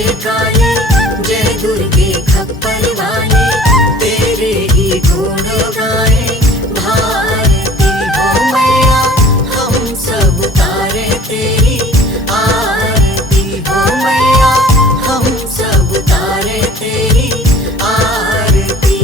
जय काली जय दुर्गे खप्पर वाली, तेरे ही गुण गाए भारती हो मैया, हम सब तारे तेरी आरती हो मैया, हम सब तारे तेरी आरती।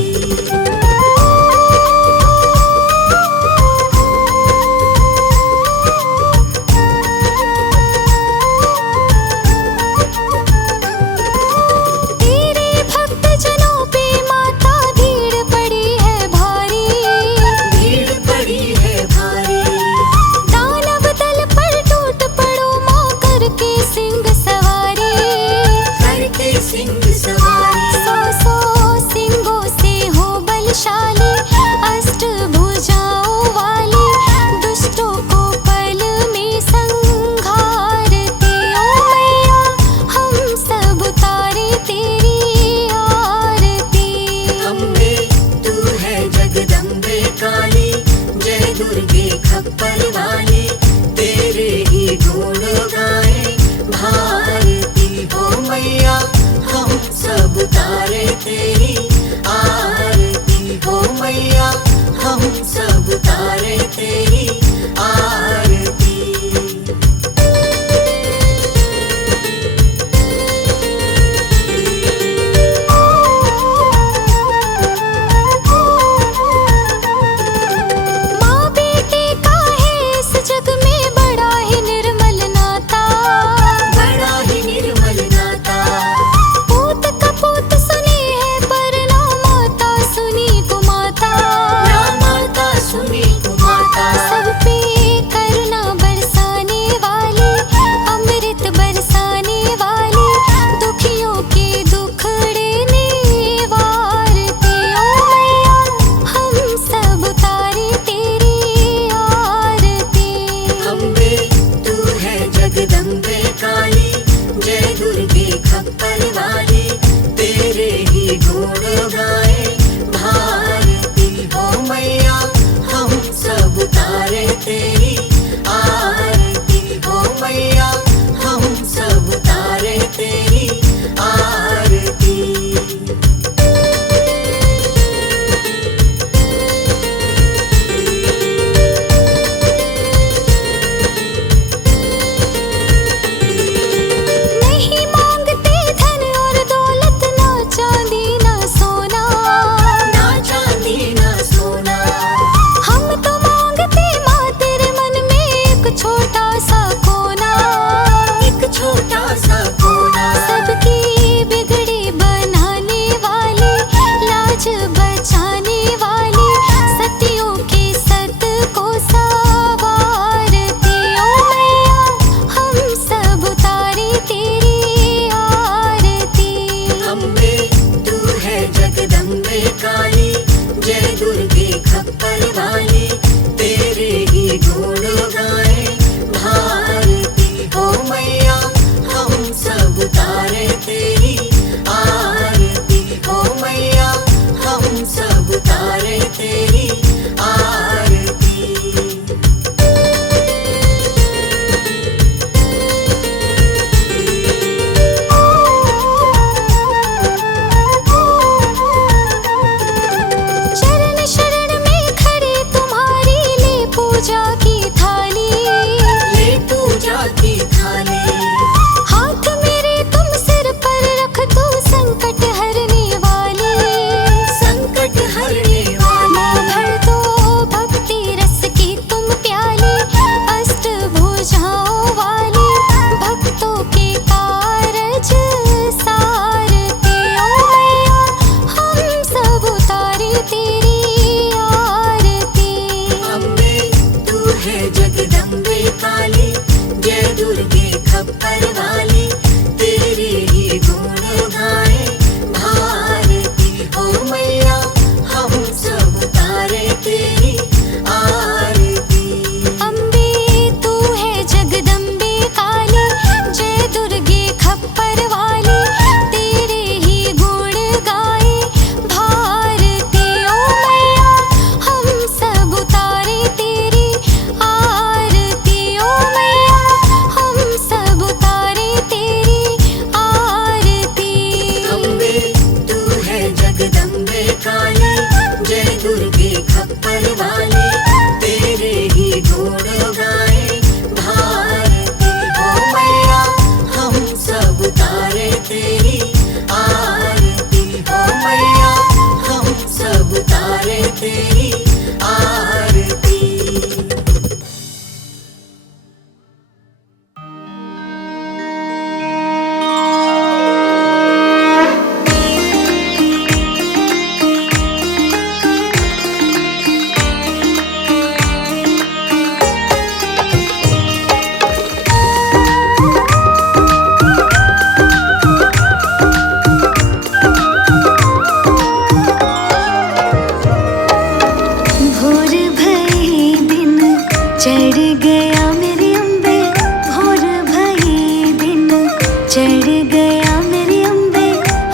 चढ़ गया मेरी अम्बे,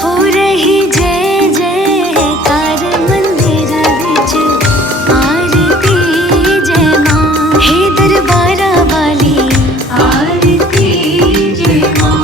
हो रही जय जयकार मंदिर विच आरती जय मां। हे दरबारा वाली आरती जय मां।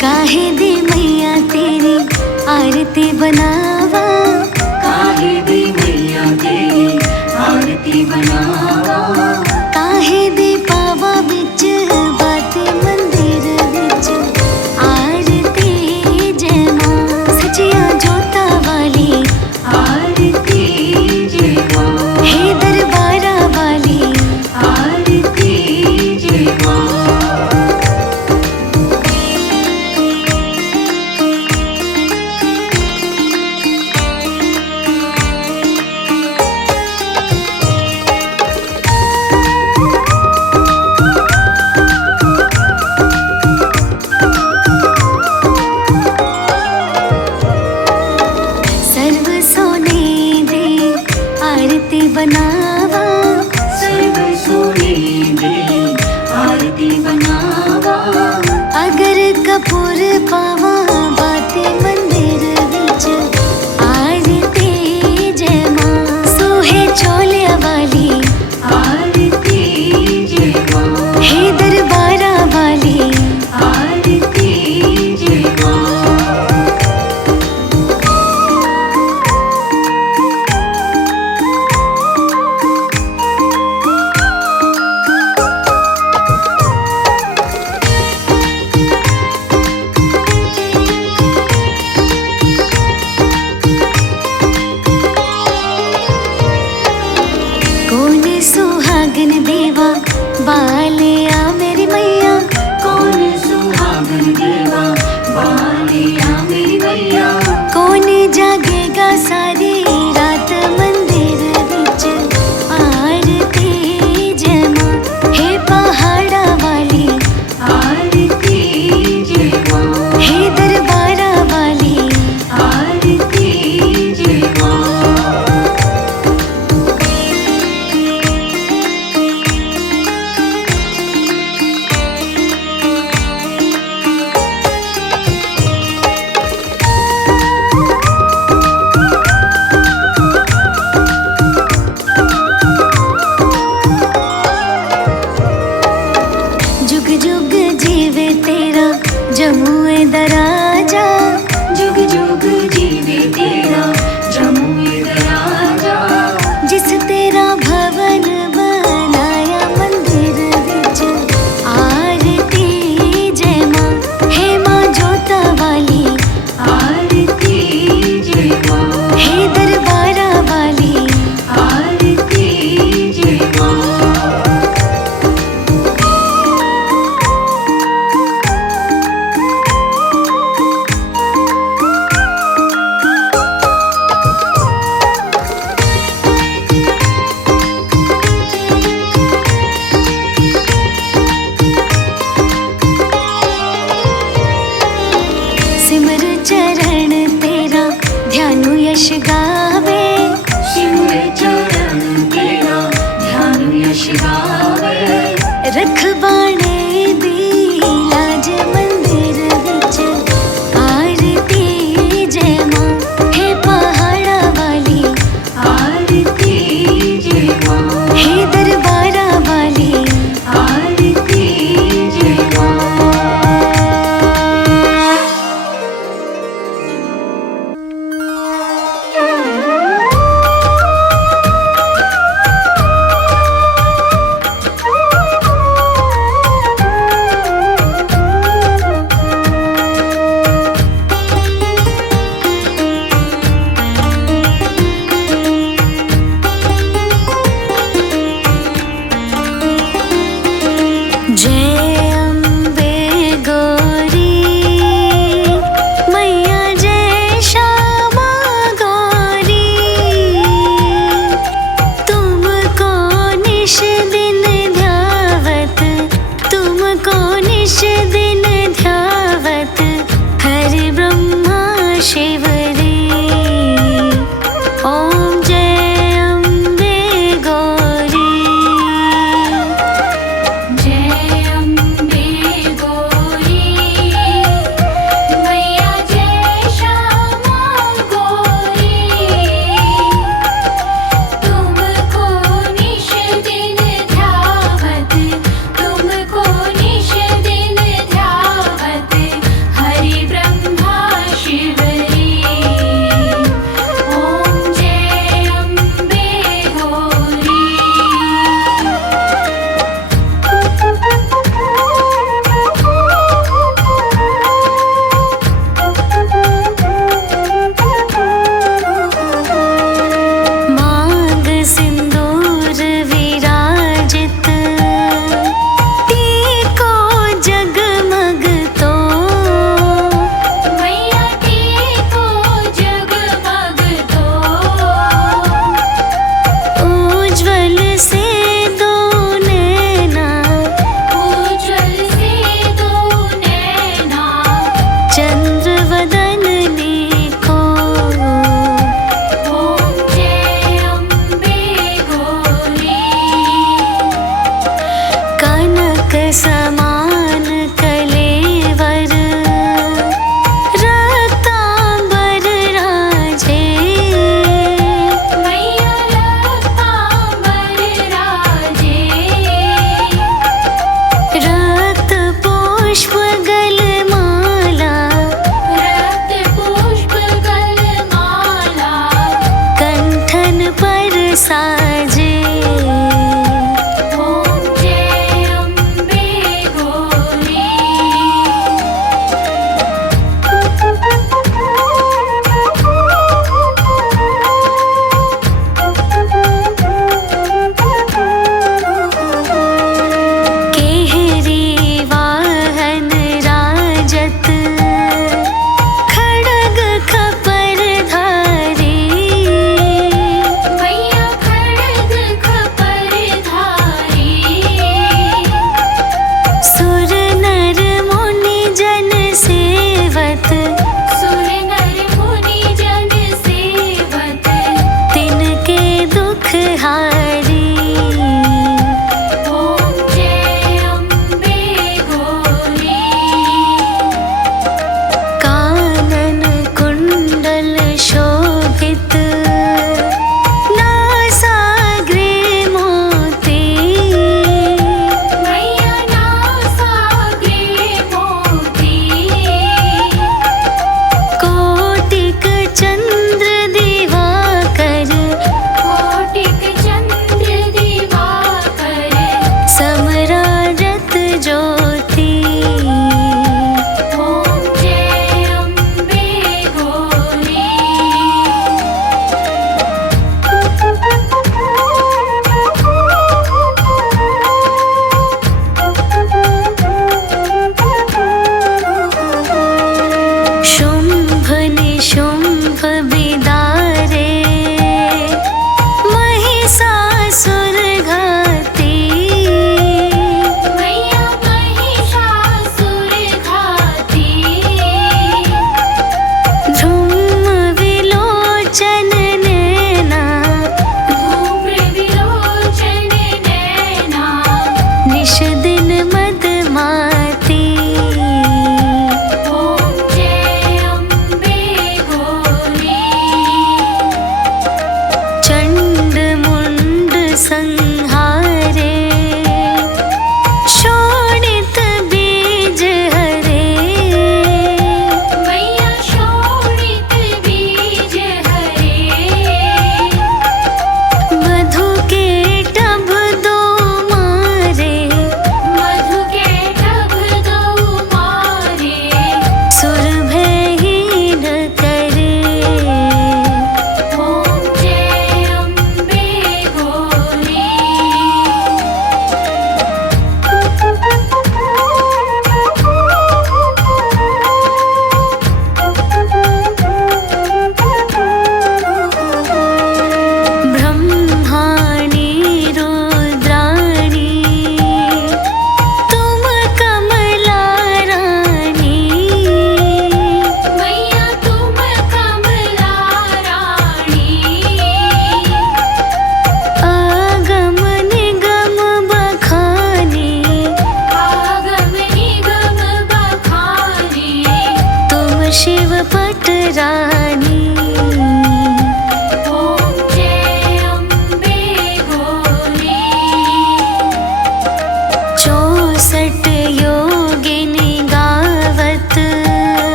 काहे दी मैया तेरी आरती बनावा, काहे दी मैया तेरी आरती बनावा। काहे दी पावा बिच बाते मंदिर विच आरती जय मां। सचिया जोता वाली आरती जय मां। हे दरबारा वाली आरती जय मां। सर्व सोने दे आरती बनावा, सर्व सोने दे आरती बनावा। अगर कपूर पावा बाते मंदिर विच आरती जय मां। सोहे चोलिया वाली आरती जय मां। हे दरबारा वाली आरती जय मां। कौन सुहागन देवा बालिया मेरी मैया। कौन सुहागन देवा बालिया मेरी मैया। कौन जागेगा सारी रात मंदिर विच आरती जय मां। हे पहाड़ा वाली आरती जय मां। हे दरबारा वाली आरती जय मां। जुग जुग जीवे तेरा जमुए दराजा। जुग जुग जीवे तेरा जमुए दराजा। जिस तेरा भवन बनाया मंदिर विच आरती जय मां। हे मां जोता वाली आरती जय मां। हे दरबारा वाली आरती जय मां। सिमर चरण तेरा ध्यानु यश गावे। सिमर चरण तेरा ध्यान यश गावे। रखवाणे दी लाज मंदिर विच आरती जय मां। हे पहाड़ा वाली आरती जय मां। हे दरबारा वाली आरती जय मां।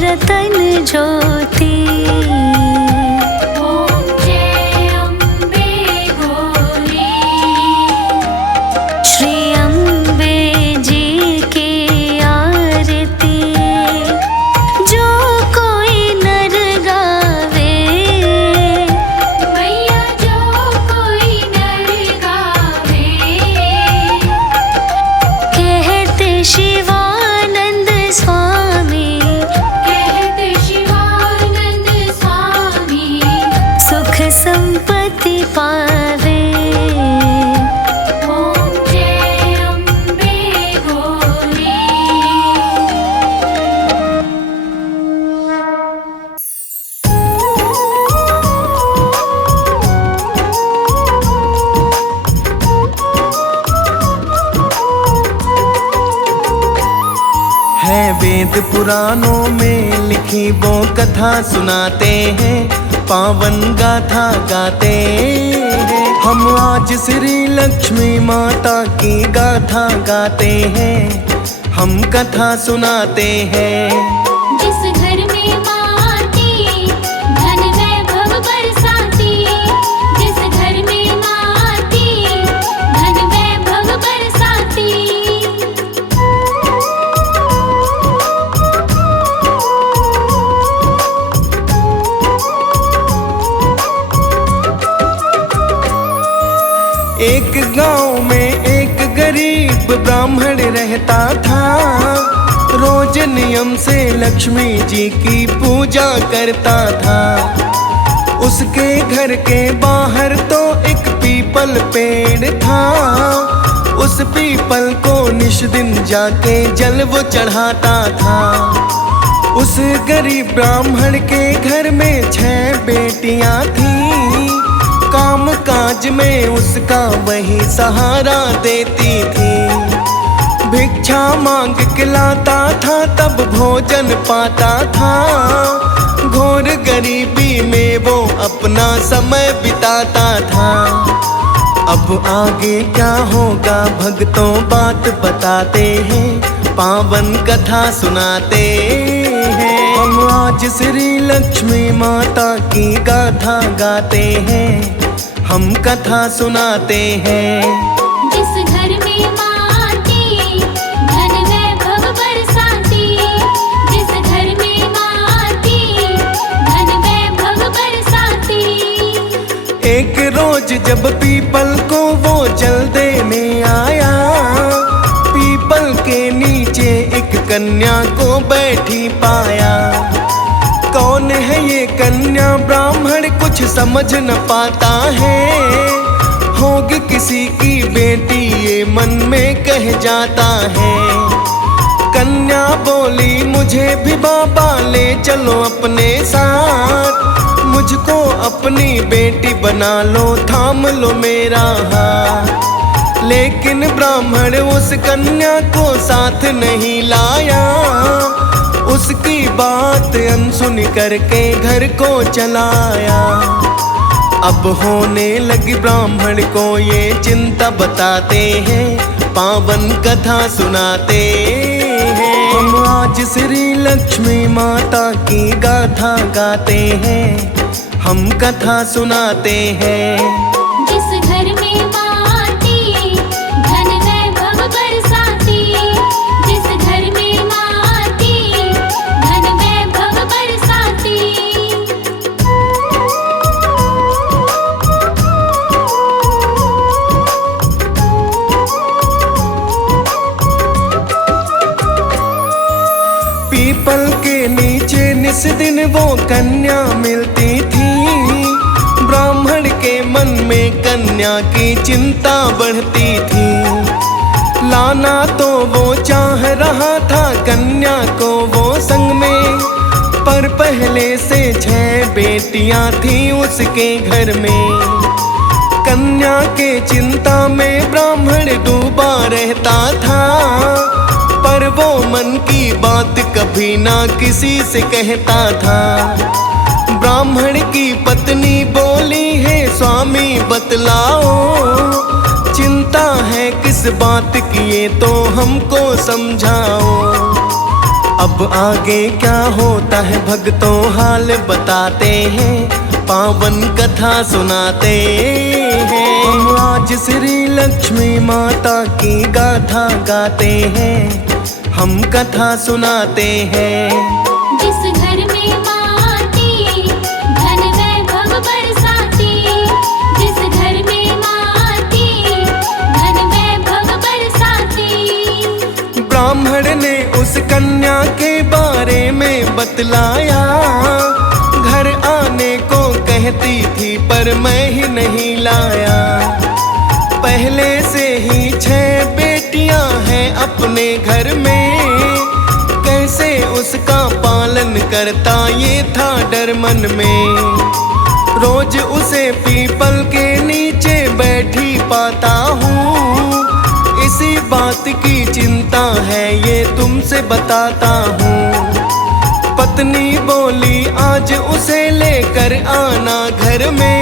रतन ज्योति। ॐ जय अम्बे गौरी। श्री अम्बे जी की आरती जो कोई नर गावे, मैया जो कोई नर गावे। कहते शिवानंद स्वामी, कहते शिवानंद स्वामी। सुख संपत्ति पावे। ॐ जय अम्बे गौरी। है वेद पुराणों में लिखी वो कथा सुनाते हैं, पावन गाथा गाते हैं। हम आज श्री लक्ष्मी माता की गाथा गाते हैं, हम कथा सुनाते हैं। जिस घर में माँ आती धन वैभव बरसाती। जिस घर में माँ आती धन वैभव बरसाती। एक गांव में एक गरीब ब्राह्मण रहता था। रोज नियम से लक्ष्मी जी की पूजा करता था। उसके घर के बाहर तो एक पीपल पेड़ था। उस पीपल को निश दिन जाके जल वो चढ़ाता था। उस गरीब ब्राह्मण के घर में 6 बेटियां थीं। काम काज में उसका वही सहारा देती थी। भिक्षा मांग के लाता था तब भोजन पाता था। घोर गरीबी में वो अपना समय बिताता था। अब आगे क्या होगा भक्तों बात बताते हैं, पावन कथा सुनाते हैं। हम आज श्री लक्ष्मी माता की गाथा गाते हैं, हम कथा सुनाते हैं। जिस घर में माँ आती धन वैभव बरसाती। जिस घर में माँ आती धन वैभव बरसाती। एक रोज जब पीपल को वो जल देने आया, पीपल के नीचे एक कन्या को बैठी पाया। कौन है ये कन्या ब्राह्मण कुछ समझ न पाता है। होगी किसी की बेटी ये मन में कह जाता है। कन्या बोली मुझे भी बाबा ले चलो अपने साथ। मुझको अपनी बेटी बना लो, थाम लो मेरा हाथ। लेकिन ब्राह्मण उस कन्या को साथ नहीं लाया। उसकी बात अनसुन करके घर को चलाया। अब होने लगी ब्राह्मण को ये चिंता बताते हैं, पावन कथा सुनाते हैं। हम आज श्री लक्ष्मी माता की गाथा गाते हैं, हम कथा सुनाते हैं। जिस घर में माँ आती धन वैभव बरसाती। जिस घर में माँ आती धन वैभव बरसाती। पीपल के नीचे निस दिन वो कन्या मिलती थी। ब्राह्मण के मन में कन्या की चिंता बढ़ती थी। लाना तो वो चाह रहा था कन्या को वो संग में, पर पहले से 6 बेटियां थी उसके घर में। कन्या के चिंता में ब्राह्मण डूबा रहता था, पर वो मन की बात कभी ना किसी से कहता था। ब्राह्मण की पत्नी बोली है स्वामी बतलाओ, चिंता है किस बात की ये तो हमको समझाओ। अब आगे क्या होता है भक्तों हाल बताते हैं, पावन कथा सुनाते हैं। हम आज श्री लक्ष्मी माता की गाथा गाते हैं, हम कथा सुनाते हैं। जिस घर में माँ आती धन वैभव बरसाती, जिस घर में माँ आती धन वैभव बरसाती। ब्राह्मण ने उस कन्या के बारे में बतलाया, घर आने को कहती थी पर मैं ही नहीं लाया। पहले से ही 6 बेटियां हैं अपने घर में, कैसे उसका पालन करता ये था डर मन में। रोज उसे पीपल के नीचे बैठी पाता हूँ, इसी बात की चिंता है ये तुमसे बताता हूँ। पत्नी बोली आज उसे लेकर आना घर में,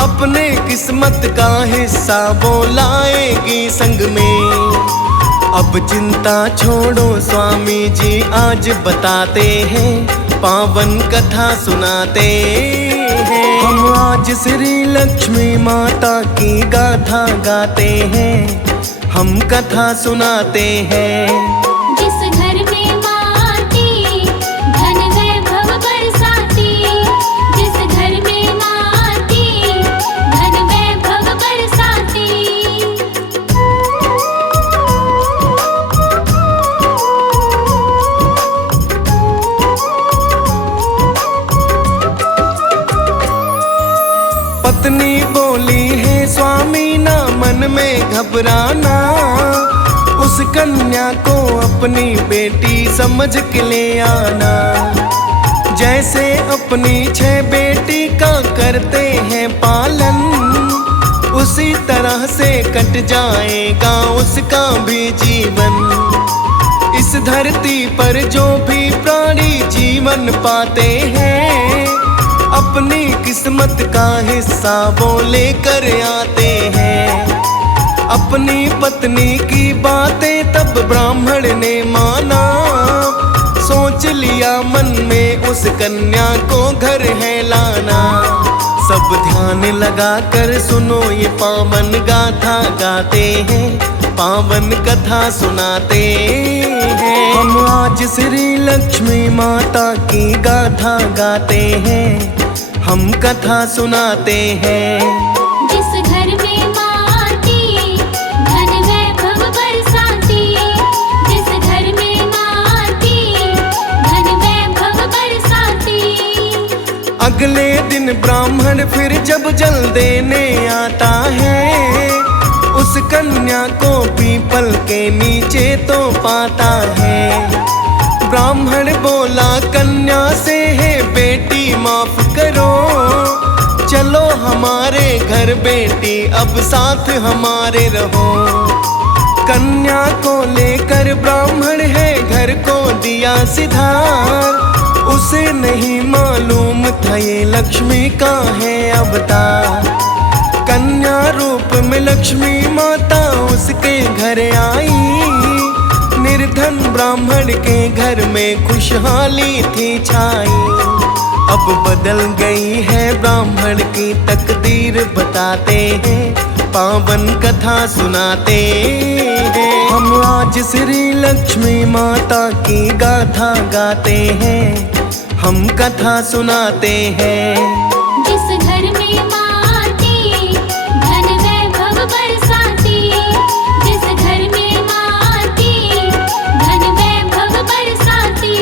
अपने किस्मत का हिस्सा वो लाएगी संग में। अब चिंता छोड़ो स्वामी जी आज बताते हैं, पावन कथा सुनाते हैं। हम आज श्री लक्ष्मी माता की गाथा गाते हैं, हम कथा सुनाते हैं। जिस घर में माँ आती धन वैभव बरसाती, जिस घर में माँ आती धन वैभव बरसाती। पत्नी बोली है स्वामी ना मन में घबराना, उस कन्या को अपनी बेटी समझ के ले आना। जैसे अपनी 6 बेटी का करते हैं पालन, उसी तरह से कट जाएगा उसका भी जीवन। इस धरती पर जो भी प्राणी जीवन पाते हैं, अपनी किस्मत का हिस्सा वो लेकर आते हैं। अपनी पत्नी की बातें तब ब्राह्मण ने माना, सोच लिया मन में उस कन्या को घर है लाना। सब ध्यान लगा कर सुनो ये पावन गाथा गाते हैं, पावन कथा सुनाते हैं। हम आज श्री लक्ष्मी माता की गाथा गाते हैं, हम कथा सुनाते हैं। जिस घर में माँ आती धन वैभव बरसाती, जिस घर में माँ आती धन वैभव बरसाती। अगले दिन ब्राह्मण फिर जब जल देने आता है, उस कन्या को पीपल के नीचे तो पाता है। ब्राह्मण बोला कन्या से है बेटी माफ करो, चलो हमारे घर बेटी अब साथ हमारे रहो। कन्या को लेकर ब्राह्मण है घर को दिया सिधार, उसे नहीं मालूम था ये लक्ष्मी का है अवतार। कन्या रूप में लक्ष्मी माता उसके घर आई, निर्धन ब्राह्मण के घर में खुशहाली थी छाई। अब बदल गई है ब्राह्मण की तकदीर बताते हैं, पावन कथा सुनाते हैं। हम आज श्री लक्ष्मी माता की गाथा गाते हैं, हम कथा सुनाते हैं। जिस घर में माँ आती धन वैभव बरसाती, जिस घर में माँ आती धन वैभव बरसाती।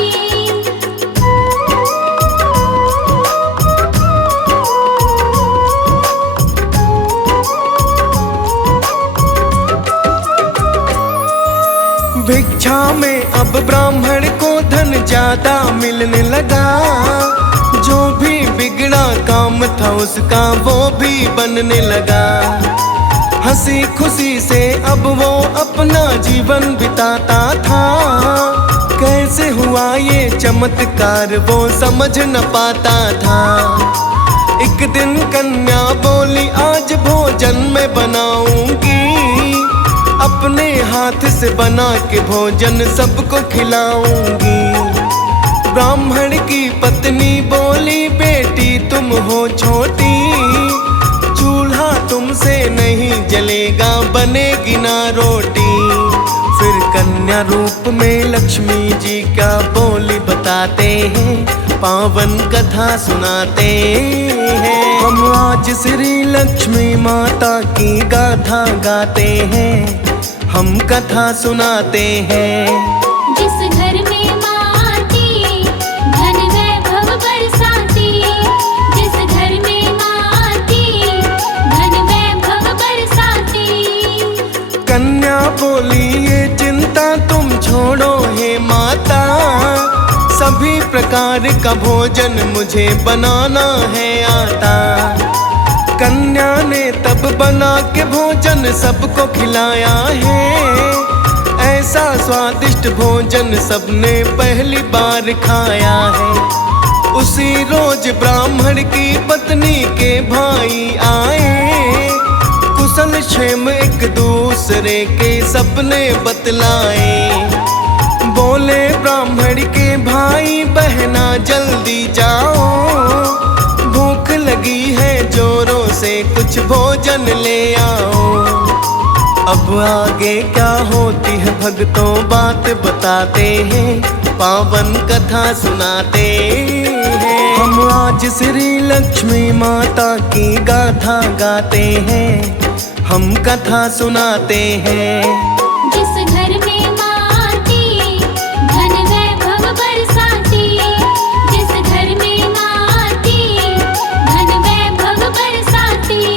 भिक्षा में अब ब्राह्मण को धन ज्यादा मिलने लगा, जो भी बिगड़ा काम था उसका वो भी बनने लगा। हंसी खुशी से अब वो अपना जीवन बिताता था, कैसे हुआ ये चमत्कार वो समझ न पाता था। एक दिन कन्या बोली आज भोजन में बनाऊंगी, अपने हाथ से बना के भोजन सबको खिलाऊंगी। ब्राह्मण की पत्नी बोली, बेटी तुम हो छोटी, चूल्हा तुमसे नहीं जलेगा, बनेगी ना रोटी। फिर कन्या रूप में लक्ष्मी जी क्या बोली बताते हैं, पावन कथा सुनाते हैं। हम आज श्री लक्ष्मी माता की गाथा गाते हैं, हम कथा सुनाते हैं। जिस घर में माँ आती, धन वैभव बरसाती। जिस घर में माँ आती, धन वैभव बरसाती। कन्या बोली, ये चिंता तुम छोड़ो हे माता, सभी प्रकार का भोजन मुझे बनाना है आता। कन्या ने तब बना के भोजन सबको खिलाया है, ऐसा स्वादिष्ट भोजन सबने पहली बार खाया है। उसी रोज ब्राह्मण की पत्नी के भाई आए, कुशल क्षेम एक दूसरे के सपने बतलाए। बोले ब्राह्मण के भाई बहना जल्दी जाओ, भूख लगी है जोरों से, कुछ भोजन ले आओ। अब आगे क्या होती है भक्तों बात बताते हैं, पावन कथा सुनाते हैं। हम आज श्री लक्ष्मी माता की गाथा गाते हैं, हम कथा सुनाते हैं। जिस घर में माँ आती, धन वैभव बरसाती। जिस घर में माँ आती, धन वैभव बरसाती।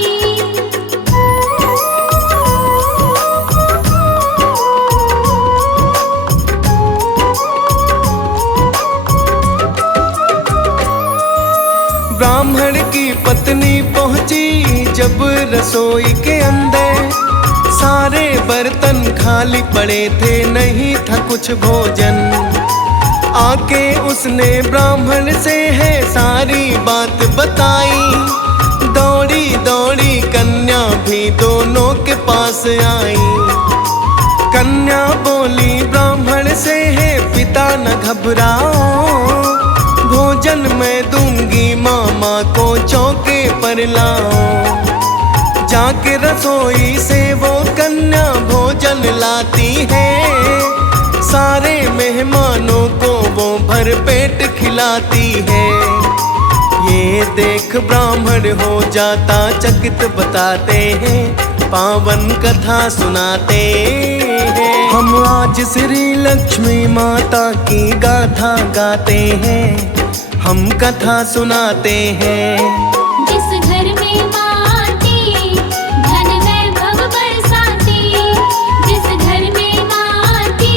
ब्राह्मण की पत्नी पहुंची जब रसोई के अंदर, सारे बर्तन खाली पड़े थे, नहीं था कुछ भोजन। आके उसने ब्राह्मण से है सारी बात बताई, दौड़ी दौड़ी कन्या भी दोनों के पास आई। कन्या बोली ब्राह्मण से है, पिता न घबराओ, भोजन मैं दूंगी, मामा को चौके पर लाओ। जाके रसोई से वो कन्या भोजन लाती है, सारे मेहमानों को वो भर पेट खिलाती है। ये देख ब्राह्मण हो जाता चकित, बताते हैं पावन कथा सुनाते हैं। हम आज श्री लक्ष्मी माता की गाथा गाते हैं, हम कथा सुनाते हैं। जिस घर में माँ आती, धन वैभव बरसाती। जिस घर में माँ आती,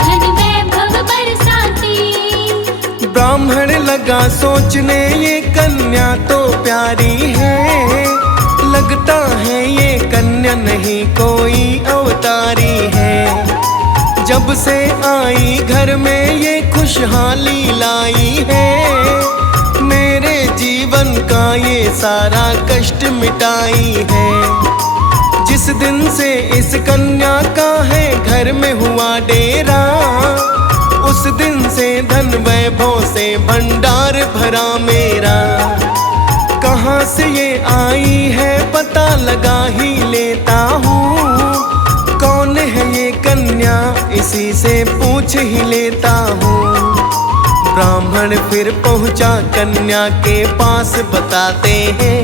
धन वैभव बरसाती। ब्राह्मण लगा सोचने, ये कन्या तो प्यारी है, लगता है ये कन्या नहीं कोई अवतारी है। जब से आई घर में ये खुशहाली लाई है, मेरे जीवन का ये सारा कष्ट मिटाई है। जिस दिन से इस कन्या का है घर में हुआ डेरा, उस दिन से धन वैभव से भंडार भरा मेरा। कहाँ से ये आई है पता लगा ही लेता हूँ, कौन है ये कन्या इसी से पूछ ही लेता हूँ। ब्राह्मण फिर पहुँचा कन्या के पास, बताते हैं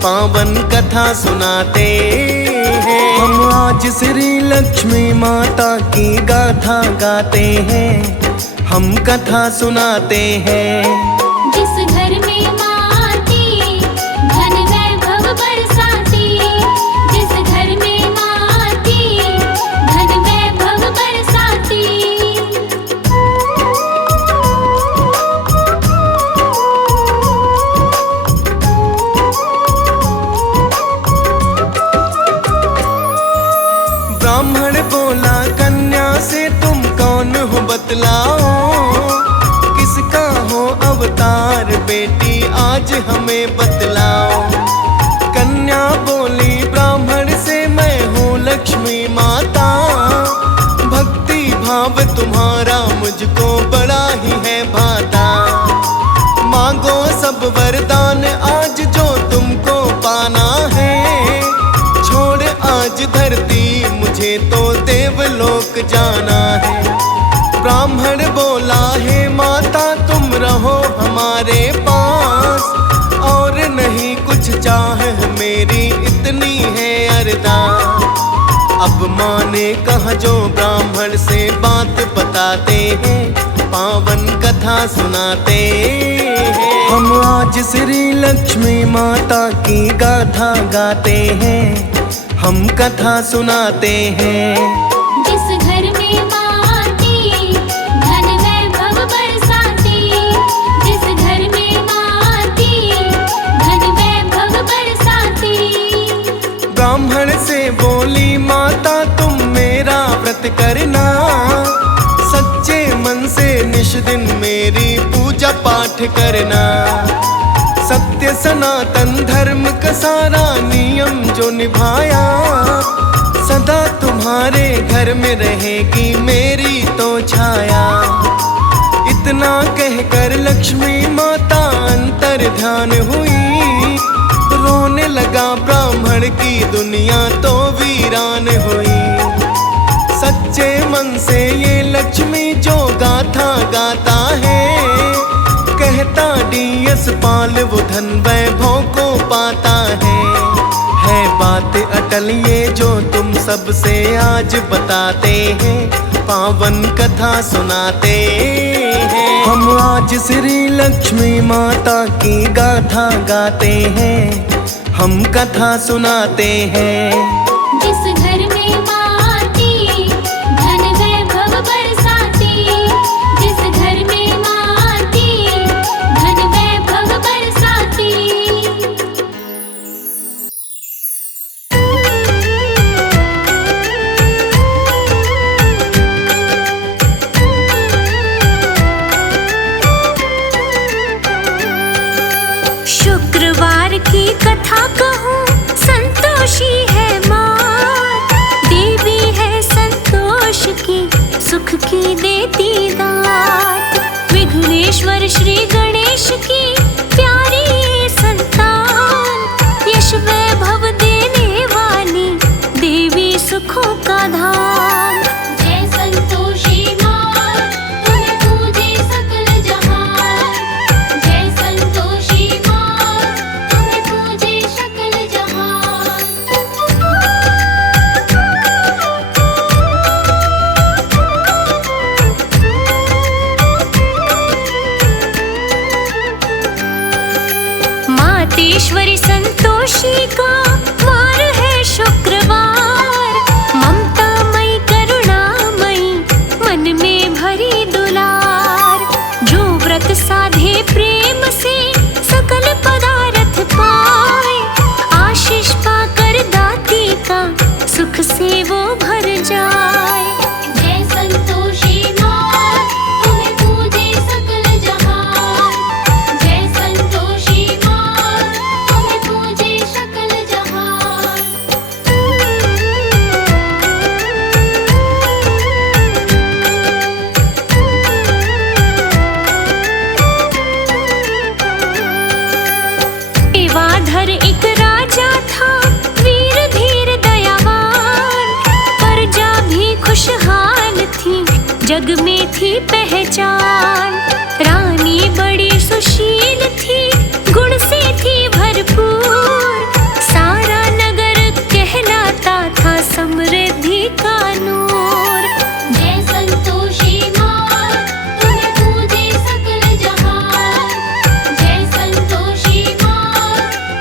पावन कथा सुनाते हैं। हम आज श्री लक्ष्मी माता की गाथा गाते हैं, हम कथा सुनाते हैं। जिस घर में माँ आती, धन वैभव बरसाती। जिस घर में माँ आती, धन वैभव बरसाती। ब्राह्मण बोला कन्या से, तुम कौन हो बतलाओ, किसका हो अवतार बेटी आज हमें बतलाओ। कन्या बोली ब्राह्मण से, मैं हूँ लक्ष्मी माता, मुझको बड़ा ही है भाता। मांगो सब वरदान आज जो तुमको पाना है। छोड़ आज धरती मुझे तो देवलोक जाना है। ब्राह्मण बोला है माता तुम रहो हमारे पास, और नहीं कुछ चाह मेरी इतनी है अरदास। अब माँ ने कहा जो ब्राह्मण से बात बताते हैं, पावन कथा सुनाते हैं। हम आज श्री लक्ष्मी माता की गाथा गाते हैं, हम कथा सुनाते हैं। जिस घर में माँ आती, धन वैभव बरसाती। जिस घर में माँ आती, धन वैभव बरसाती। ब्राह्मण से बोली माता तुम मेरा व्रत करना, सच्चे मन से निश दिन मेरी पूजा पाठ करना। सत्य सनातन धर्म का सारा नियम जो निभाया, सदा तुम्हारे घर में रहेगी मेरी तो छाया। इतना कहकर लक्ष्मी माता अंतर ध्यान हुई, रोने लगा ब्राह्मण की दुनिया तो वीरान हुई। सच्चे मन से ये लक्ष्मी जो गाथा गाता है, कहता डीएस पाल वो धन वैभव को पाता है। बात अटल ये जो तुम सबसे आज बताते हैं, पावन कथा सुनाते हैं। हम आज श्री लक्ष्मी माता की गाथा गाते हैं, हम कथा सुनाते हैं। जिस घर में माँ आती, धन वैभव बरसाती। जिस घर में माँ आती, धन वैभव बरसाती। शुक्रवार की कथा कहूँ, संतोषी है माँ, देवी है संतोष की, सुख की देती दात। विघ्नेश्वर श्री गणेश की प्यारी ये संतान, यश वैभव देने वाली देवी सुखों का धाम। जय संतोषी माँ, तुम्हें पूजे सकल जहान। जय संतोषी माँ, तुम्हें पूजे सकल जहान। मातेश्वरी संतोषी का वार है शुक्रवार, ममतामयी करुणामयी मन में भरी दुलार। जो व्रत साधे प्रेम से सकल पदार्थ पाए, आशीष पाकर दाती का सुख से वो भर जाए। जय संतोषी माँ, तुम्हें पूजे सकल जहान। जय संतोषी माँ, तुम्हें पूजे सकल जहान। एवाधर एक राजा था, वीर धीर दयावान, प्रजा भी खुशहाल थी, जग में थी पहचान। रानी बड़ी सुशील थी, गुण से थी भरपूर, सारा नगर कहलाता था समृद्धि का नूर। जय संतोषी माँ, तुम्हें पूजे सकल जहान। जय संतोषी माँ,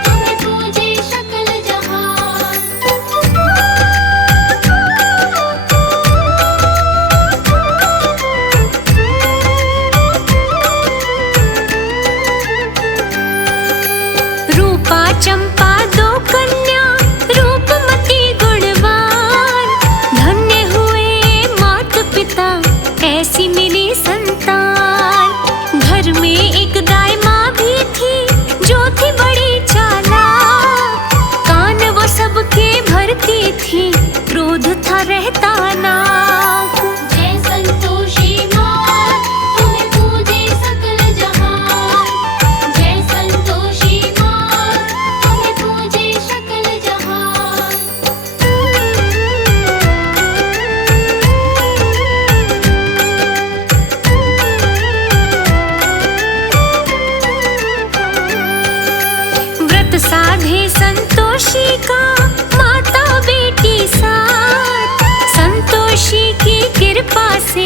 तुम्हें पूजे सकल जहान। रूपा चंपा दो कन्या, रूपमती गुणवान, धन्य हुए मात पिता ऐसी मिली संतान। घर में एक दाई माँ भी थी, जो थी बड़ी चालाक, कान वो सबके भरती थी, क्रोध था रहता नाक। जय संतोषी माँ, संतोषी का माता बेटी साथ, संतोषी की कृपा से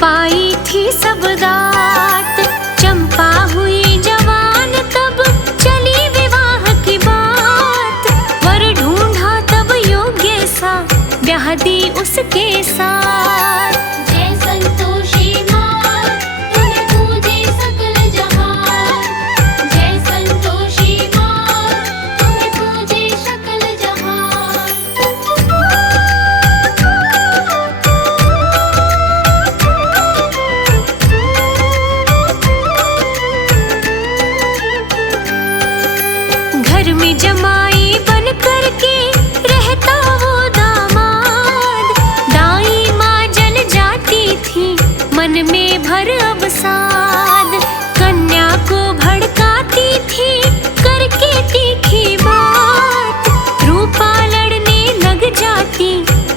पाई थी सब दात। चंपा हुई जवान तब चली विवाह की बात, वर ढूंढा तब योग्य सा ब्याह दी उसके साथ। जय संतोषी माँ तुम्हें पूजे सकल जहान, जय संतोषी माँ तुम्हें पूजे सकल जहान। घर में जमाई बन करके रहता वो दामाद, दाई माँ जल जाती थी मन में भर अवसाद। कन्या को भड़काती थी करके तीखी बात, रूपा लड़ने लग जाती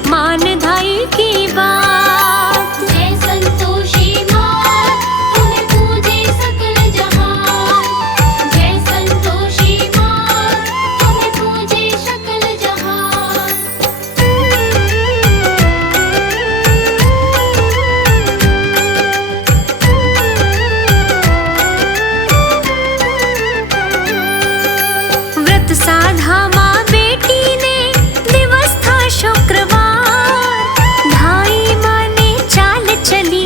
मान धाई की बात। जय संतोषी माँ तुम्हें पूजे सकल जहान, जय संतोषी माँ तुम्हें पूजे सकल जहान। व्रत साधा माँ बेटी ने, दिवस था शुक्रवार, धाई माँ ने चाल चली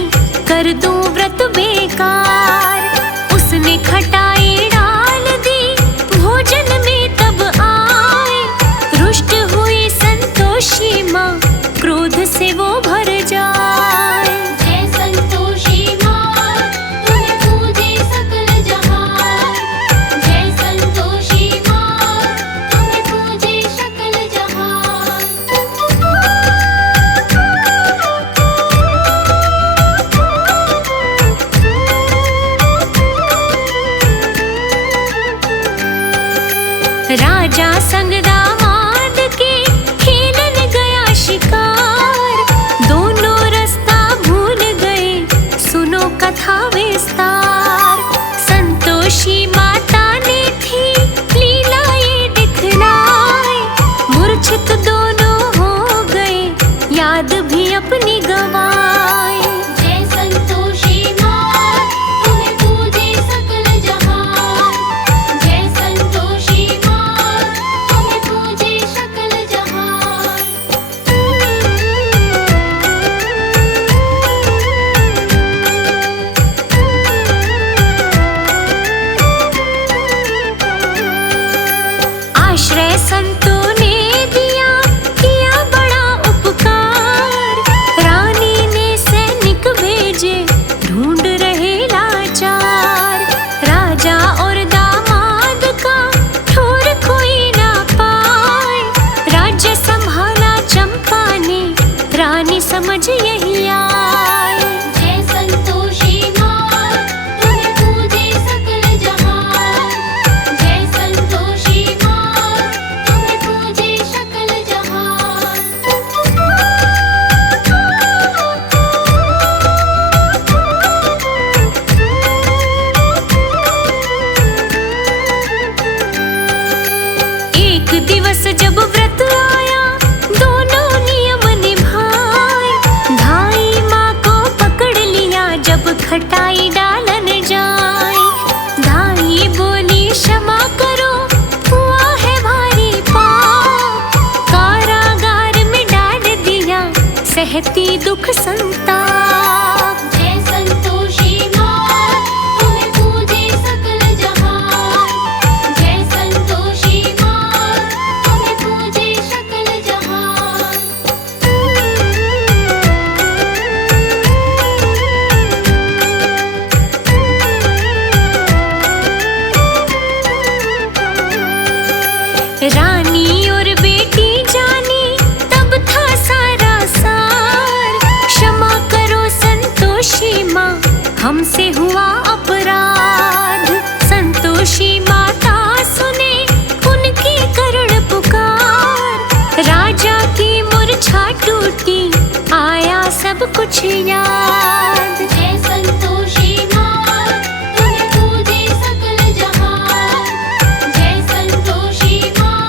कर दूं व्रत बेकार। उसने खटाई डाल दी भोजन में तब आए, रुष्ट हुई संतोषी माँ क्रोध से वो भर जाए। जय संतोषी माँ तुम्हें पूजे सकल जहान, जय संतोषी माँ तुम्हें पूजे सकल जहान। राजा संग दामाद के खेलन गया शिकार, दोनों रास्ता भूल गए सुनो कथा विस्तार। संतोषी माता ने थी लीला ये दिखलाई, मूर्छित दोनों हो गए याद भी अपनी गवाए। जय संतोषी माँ तुम्हें पूजे सकल जहान, जय संतोषी माँ तुम्हें पूजे सकल जहान। आश्रय संतों ने दिया किया बड़ा उपकार, रानी ने सैनिक भेजे ढूंढ रहे लाचार। राजा और दामाद का ठोर कोई ना पाए, राज्य संभाला चंपा ने रानी समझ यही आए। जय संतोषी माँ तुम्हें पूजे सकल जहान, जय संतोषी माँ तुम्हें पूजे सकल जहान। एक दिवस जब व्रत आया दोनों नियम निभाए, धाई माँ को पकड़ लिया जब खटाई डालन जाए। धाई बोली क्षमा करो हुआ है भारी पाप, कारागार में डाल दिया सहती दुख संताप। जय संतोषी माँ तुम्हें पूजे सकल जहान, जय संतोषी माँ तुम्हें पूजे सकल जहान। रानी और बेटी जानी तब था सारा सार, क्षमा करो संतोषी माँ हमसे हुआ अपराध। संतोषी माता सुने उनकी करुण पुकार, राजा की मूर्छा टूटी आया सब कुछ याद। जय संतोषी माँ तुम्हें पूजे सकल जहान, जय संतोषी माँ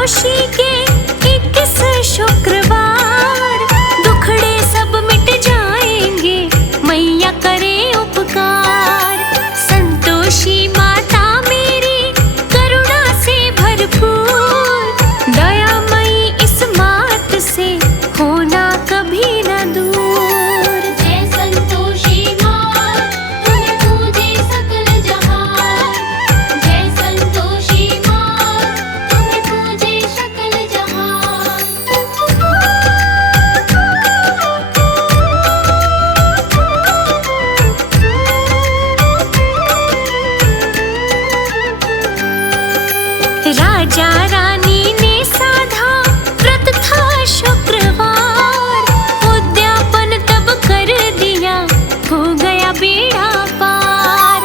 संतोषी के 21 शुक्रवार दुखड़े सब मिट जाएंगे, मैया करे उपकार। संतोषी माता मेरी करुणा से भरपूर, दयामयी इस मात से होना कभी न दूर। जय संतोषी माँ, तुम्हें पूजे सकल जहान। जय संतोषी माँ, तुम्हें पूजे सकल जहान। राजा रानी ने साधा व्रत था शुक्रवार, उद्यापन तब कर दिया, हो गया बेड़ा पार।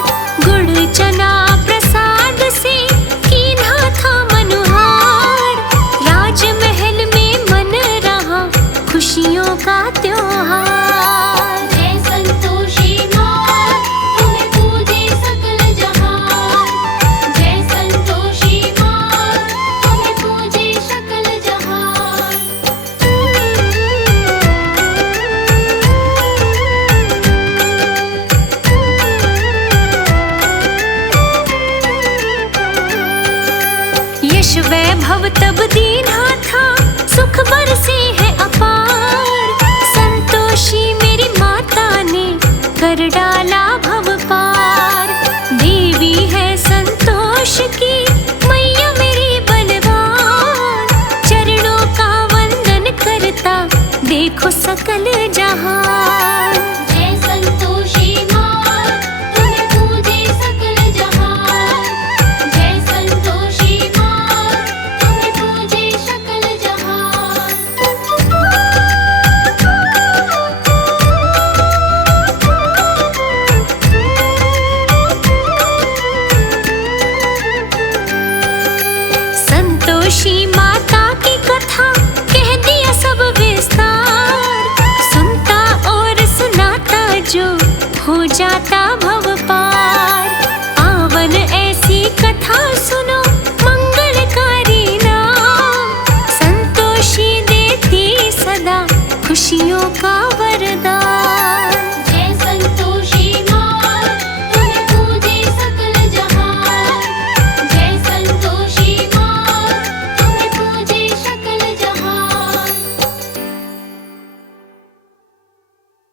गुड़ चना प्रसाद से कीन्हा था मनुहार, राजमहल में मन रहा खुशियों का त्योहार। जय संतोषी माँ, तुम्हें पूजे सकल जहान। जय संतोषी माँ, तुम्हें पूजे सकल जहान। यश वैभव तब